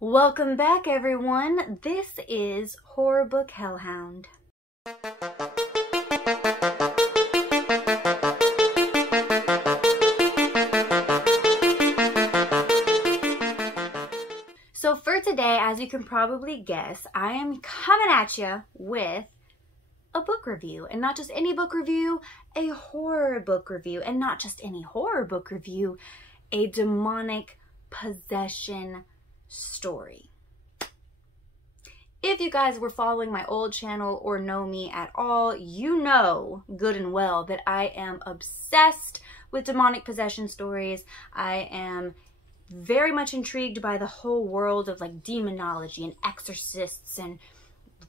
Welcome back, everyone. This is HorrorBook HellHound. So for today, as you can probably guess, I am coming at you with a book review, and not just any book review, a horror book review, and not just any horror book review, a demonic possession story. If you guys were following my old channel or know me at all, you know good and well that I am obsessed with demonic possession stories. I am very much intrigued by the whole world of like demonology and exorcists and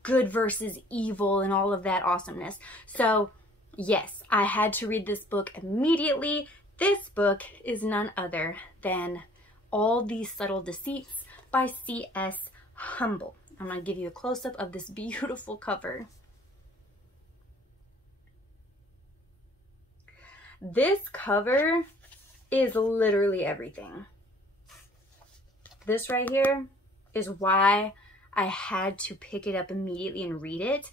good versus evil and all of that awesomeness. So yes, I had to read this book immediately. This book is none other than All These Subtle Deceits by C.S. Humble. I'm going to give you a close-up of this beautiful cover. This cover is literally everything. This right here is why I had to pick it up immediately and read it.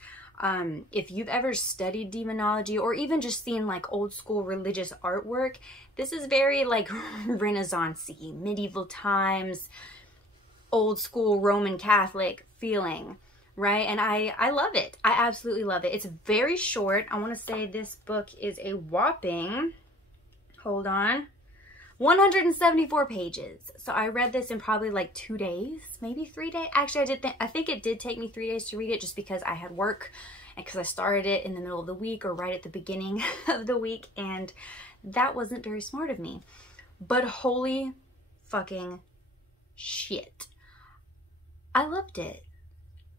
If you've ever studied demonology or even just seen like old school religious artwork, this is very like Renaissance-y, medieval times, old school Roman Catholic feeling, right? And I love it. I absolutely love it. It's very short. I want to say this book is a whopping, hold on, 174 pages. So I read this in probably like 2 days, maybe 3 days. Actually, I think it did take me 3 days to read it just because I had work and because I started it in the middle of the week or right at the beginning of the week, and that wasn't very smart of me. But holy fucking shit, I loved it.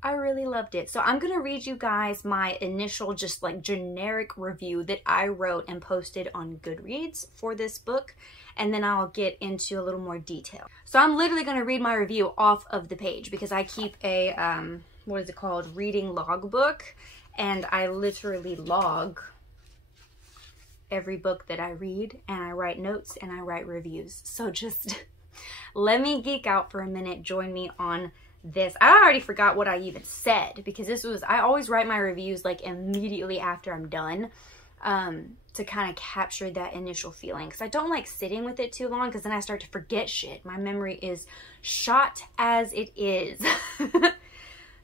I really loved it. So I'm going to read you guys my initial just like generic review that I wrote and posted on Goodreads for this book, and then I'll get into a little more detail. So I'm literally going to read my review off of the page because I keep a, what is it called? Reading logbook, and I literally log every book that I read, and I write notes and I write reviews. So just let me geek out for a minute. Join me on this. I already forgot what I even said because this was, I always write my reviews like immediately after I'm done, to kind of capture that initial feeling, because I don't like sitting with it too long because then I start to forget shit. My memory is shot as it is.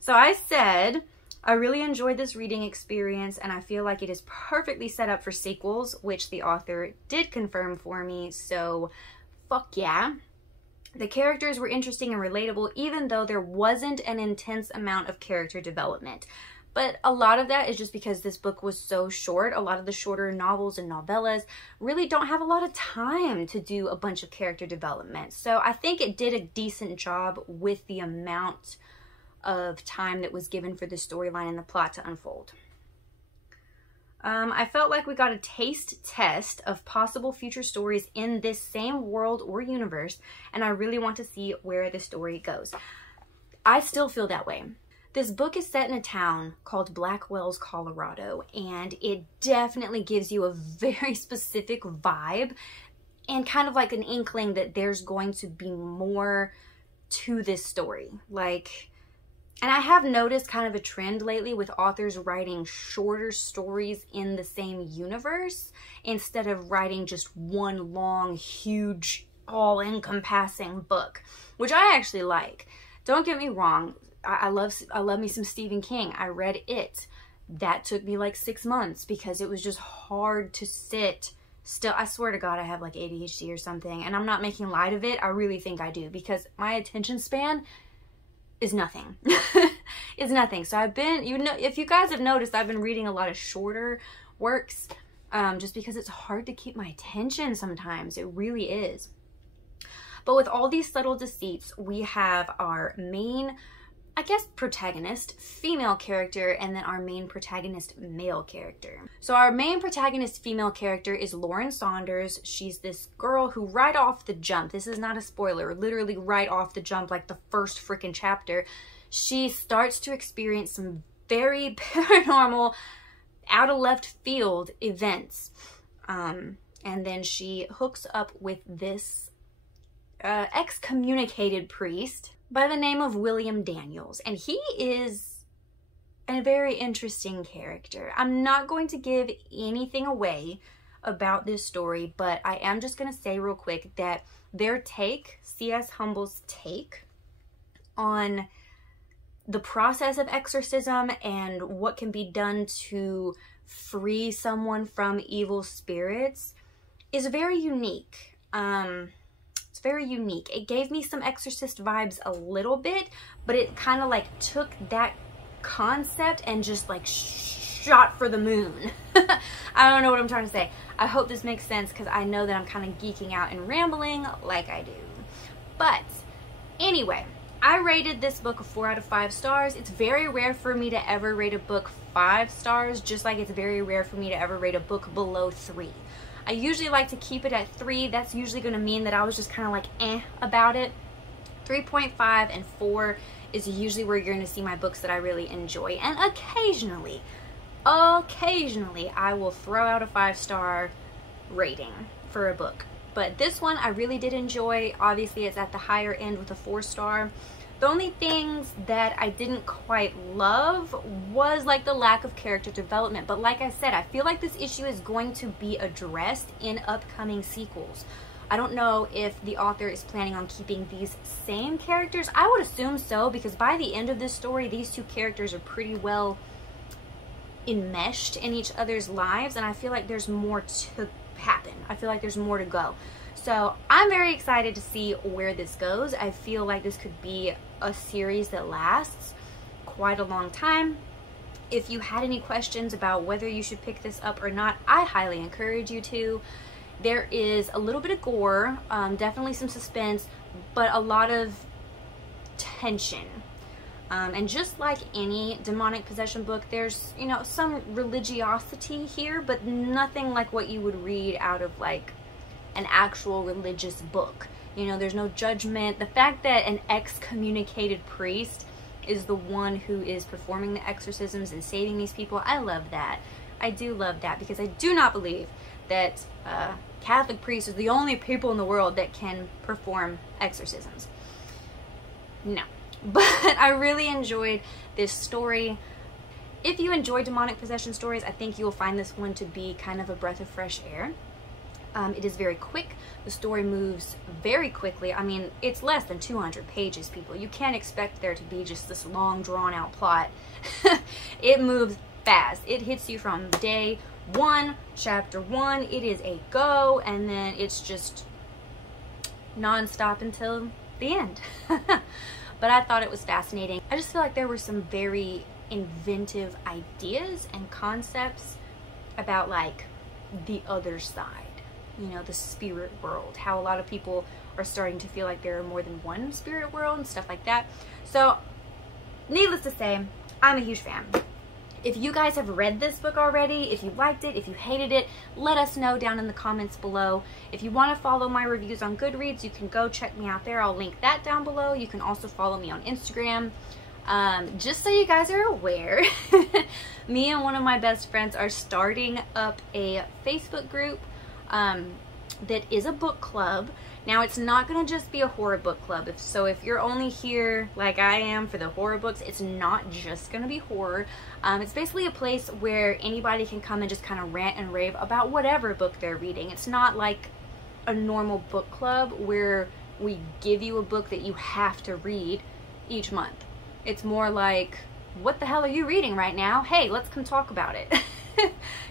So I said, I really enjoyed this reading experience and I feel like it is perfectly set up for sequels, which the author did confirm for me, so fuck yeah. The characters were interesting and relatable, even though there wasn't an intense amount of character development. But a lot of that is just because this book was so short. A lot of the shorter novels and novellas really don't have a lot of time to do a bunch of character development. So I think it did a decent job with the amount of time that was given for the storyline and the plot to unfold. I felt like we got a taste test of possible future stories in this same world or universe, and I really want to see where the story goes. I still feel that way. This book is set in a town called Blackwells, Colorado, and it definitely gives you a very specific vibe and kind of like an inkling that there's going to be more to this story. And I have noticed kind of a trend lately with authors writing shorter stories in the same universe instead of writing just one long, huge, all-encompassing book, which I actually like. Don't get me wrong. I love me some Stephen King. I read It. That took me like 6 months because it was just hard to sit still. I swear to God, I have like ADHD or something, and I'm not making light of it. I really think I do because my attention span is nothing. It's nothing. So I've been, if you guys have noticed, I've been reading a lot of shorter works just because it's hard to keep my attention sometimes. It really is. But with All These Subtle Deceits, we have our main, I guess, protagonist, female character, and then our main protagonist, male character. So our main protagonist, female character, is Lauren Saunders. She's this girl who right off the jump, this is not a spoiler, literally right off the jump, like the first freaking chapter, she starts to experience some very paranormal, out of left field events. And then she hooks up with this excommunicated priest by the name of William Daniels, and he is a very interesting character. I'm not going to give anything away about this story, but I am just going to say real quick that their take, C.S. Humble's take on the process of exorcism and what can be done to free someone from evil spirits, is very unique. It's very unique. It gave me some Exorcist vibes a little bit, but it kind of like took that concept and just like shot for the moon. I don't know what I'm trying to say. I hope this makes sense, because I know that I'm kind of geeking out and rambling like I do. But anyway, I rated this book a 4 out of 5 stars. It's very rare for me to ever rate a book 5 stars, just like it's very rare for me to ever rate a book below 3. I usually like to keep it at 3. That's usually going to mean that I was just kind of like about it. 3.5 and 4 is usually where you're going to see my books that I really enjoy. And occasionally I will throw out a 5-star rating for a book. But this one I really did enjoy. Obviously it's at the higher end with a 4-star. The only things that I didn't quite love was like the lack of character development. But like I said, I feel like this issue is going to be addressed in upcoming sequels. I don't know if the author is planning on keeping these same characters. I would assume so, because by the end of this story, these two characters are pretty well enmeshed in each other's lives, and I feel like there's more to happen. I feel like there's more to go. So I'm very excited to see where this goes. I feel like this could be a series that lasts quite a long time. If you had any questions about whether you should pick this up or not, I highly encourage you to. There is a little bit of gore, definitely some suspense, but a lot of tension. And just like any demonic possession book, there's, you know, some religiosity here, but nothing like what you would read out of like an actual religious book. You know, there's no judgment. The fact that an excommunicated priest is the one who is performing the exorcisms and saving these people, I love that. I do love that, because I do not believe that Catholic priests are the only people in the world that can perform exorcisms. No. But I really enjoyed this story. If you enjoy demonic possession stories, I think you will find this one to be kind of a breath of fresh air. It is very quick. The story moves very quickly. I mean, it's less than 200 pages, people. You can't expect there to be just this long, drawn-out plot. It moves fast. It hits you from day 1, chapter 1. It is a go, and then it's just non-stop until the end. But I thought it was fascinating. I just feel like there were some very inventive ideas and concepts about like the other side, you know, the spirit world, how a lot of people are starting to feel like there are more than one spirit world and stuff like that. So needless to say, I'm a huge fan. If you guys have read this book already, if you liked it, if you hated it, let us know down in the comments below. If you want to follow my reviews on Goodreads, you can go check me out there. I'll link that down below. You can also follow me on Instagram. Just so you guys are aware, me and one of my best friends are starting up a Facebook group that is a book club. Now, it's not going to just be a horror book club. If you're only here like I am for the horror books, it's not just going to be horror. It's basically a place where anybody can come and just kind of rant and rave about whatever book they're reading. It's not like a normal book club where we give you a book that you have to read each month. It's more like, what the hell are you reading right now? Hey, let's come talk about it.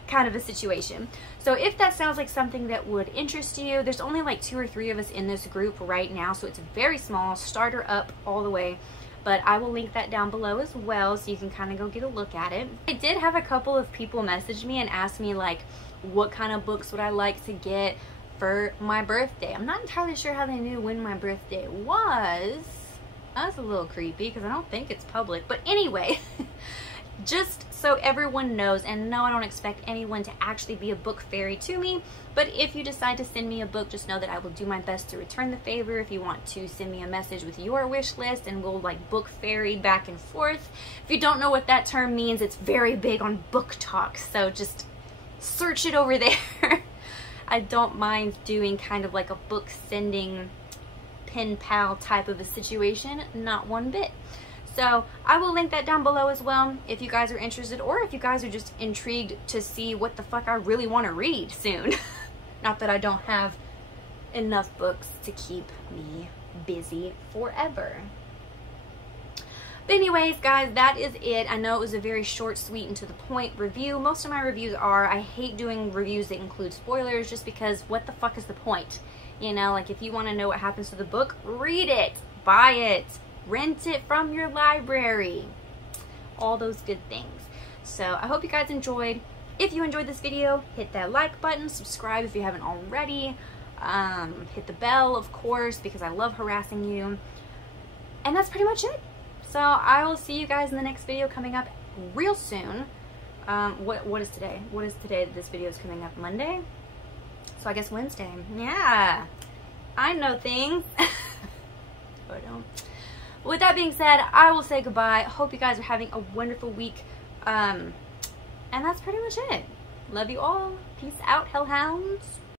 Kind of a situation. So if that sounds like something that would interest you, there's only like 2 or 3 of us in this group right now, so it's very small, starter up all the way, but I will link that down below as well, so you can kind of go get a look at it. I did have a couple of people message me and ask me like, what kind of books would I like to get for my birthday? I'm not entirely sure how they knew when my birthday was. That's a little creepy because I don't think it's public, but anyway. Just so everyone knows, and no, I don't expect anyone to actually be a book fairy to me, but if you decide to send me a book, just know that I will do my best to return the favor. If you want to send me a message with your wish list, and we'll like book fairy back and forth. If you don't know what that term means, it's very big on book talk, so just search it over there. I don't mind doing kind of like a book sending pen pal type of a situation, not one bit. So I will link that down below as well if you guys are interested, or if you guys are just intrigued to see what the fuck I really want to read soon. Not that I don't have enough books to keep me busy forever. But anyways, guys, that is it. I know it was a very short, sweet, and to the point review. Most of my reviews are. I hate doing reviews that include spoilers just because what the fuck is the point? You know, like if you want to know what happens to the book, read it, buy it, rent it from your library. All those good things. So I hope you guys enjoyed. If you enjoyed this video, hit that like button, subscribe if you haven't already. Hit the bell, of course, because I love harassing you. And that's pretty much it. So I will see you guys in the next video coming up real soon. What is today? What is today that this video is coming up? Monday? So I guess Wednesday. Yeah. I know things. Or don't. With that being said, I will say goodbye. Hope you guys are having a wonderful week. And that's pretty much it. Love you all. Peace out, Hellhounds.